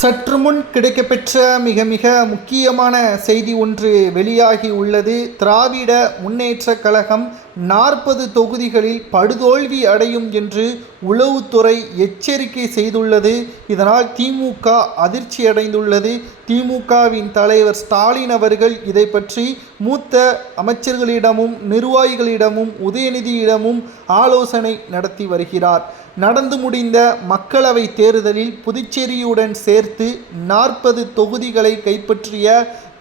சற்று முன் கிடைக்கப்பெற்ற மிக மிக முக்கியமான செய்தி ஒன்று வெளியாகி உள்ளது. திராவிட முன்னேற்றக் கழகம் 40 தொகுதிகளில் படுதோல்வி அடையும் என்று உளவுத்துறை எச்சரிக்கை செய்துள்ளது. இதனால் திமுக அதிர்ச்சியடைந்துள்ளது. திமுகவின் தலைவர் ஸ்டாலின் அவர்கள் இதை பற்றி மூத்த அமைச்சர்களிடமும் நிர்வாகிகளிடமும் உதயநிதியிடமும் ஆலோசனை நடத்தி வருகிறார். நடந்து முடிந்த மக்களவை தேர்தலில் புதுச்சேரியுடன் சேர்த்து 40 தொகுதிகளை கைப்பற்றிய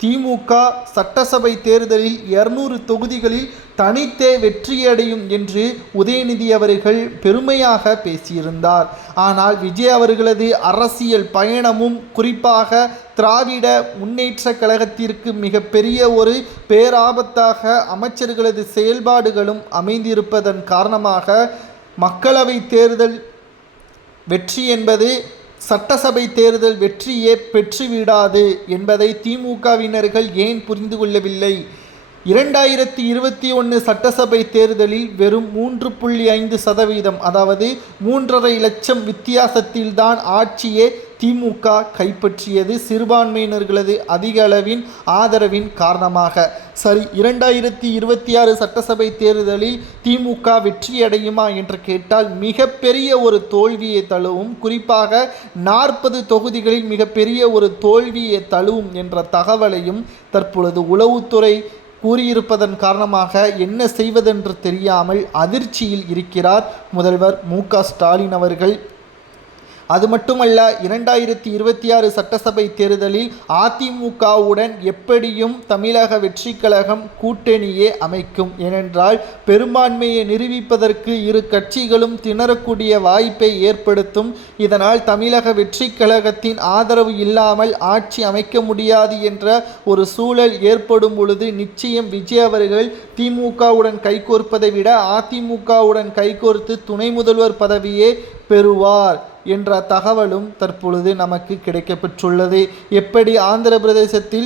திமுக சட்டசபை தேர்தலில் 200 தொகுதிகளில் தனித்தே வெற்றியடையும் என்று உதயநிதி அவர்கள் பெருமையாக பேசியிருந்தார். ஆனால் விஜய் அவர்களது அரசியல் பயணமும் குறிப்பாக திராவிட முன்னேற்ற கழகத்திற்கு மிகப்பெரிய ஒரு பேராபத்தாக அமைச்சர்களது செயல்பாடுகளும் அமைந்திருப்பதன் காரணமாக மக்களவை தேர்தல் வெற்றி என்பது சட்டசபை தேர்தல் வெற்றியே பெற்றுவிடாது என்பதை திமுகவினர்கள் ஏன் புரிந்து கொள்ளவில்லை? 2021 சட்டசபை தேர்தலில் வெறும் 3.5% அதாவது 3.5 லட்சம் வித்தியாசத்தில்தான் ஆட்சியே திமுக கைப்பற்றியது, சிறுபான்மையினர்களது அதிக அளவின் ஆதரவின் காரணமாக. சரி, 2026 சட்டசபை தேர்தலில் திமுக வெற்றியடையுமா என்று கேட்டால் மிகப்பெரிய ஒரு தோல்வியை தழுவும். குறிப்பாக 40 தொகுதிகளில் மிகப்பெரிய ஒரு தோல்வியை தழுவும் என்ற தகவலையும் தற்பொழுது உளவுத்துறை கூறியிருப்பதன் காரணமாக என்ன செய்வதென்று தெரியாமல் அதிர்ச்சியில் இருக்கிறார் முதல்வர் ஸ்டாலின் அவர்கள். அது மட்டுமல்ல, 2026 சட்டசபை தேர்தலில் அதிமுகவுடன் எப்படியும் தமிழக வெற்றி கழகம் கூட்டணியே அமைக்கும். ஏனென்றால் பெரும்பான்மையை நிரூபிப்பதற்கு இரு கட்சிகளும் திணறக்கூடிய வாய்ப்பை ஏற்படுத்தும். இதனால் தமிழக வெற்றி கழகத்தின் ஆதரவு இல்லாமல் ஆட்சி அமைக்க முடியாது என்ற ஒரு சூழல் ஏற்படும் பொழுது நிச்சயம் விஜய் அவர்கள் திமுகவுடன் கைகோர்ப்பதை விட அதிமுகவுடன் கைகோர்த்து துணை முதல்வர் பதவியே பெறுவார் என்ற தகவலும் தற்பொழுது நமக்கு கிடைக்கப்பெற்றுள்ளது. எப்படி ஆந்திர பிரதேசத்தில்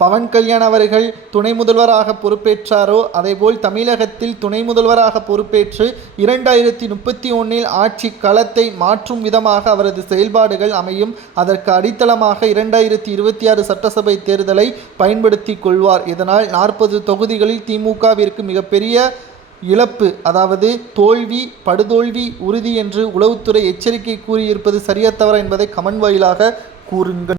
பவன் கல்யாண் அவர்கள் துணை முதல்வராக பொறுப்பேற்றாரோ அதேபோல் தமிழகத்தில் துணை முதல்வராக பொறுப்பேற்று 2031 ஆட்சி களத்தை மாற்றும் விதமாக அவரது செயல்பாடுகள் அமையும். அதற்கு அடித்தளமாக 2026 சட்டசபை தேர்தலை பயன்படுத்தி கொள்வார். இதனால் 40 தொகுதிகளில் திமுகவிற்கு மிகப்பெரிய இழப்பு, அதாவது தோல்வி, படுதோல்வி உறுதி என்று உளவுத்துறை எச்சரிக்கை கூறியிருப்பது சரியா தவறா என்பதை கமெண்ட் வாயிலாக கூறுங்கள்.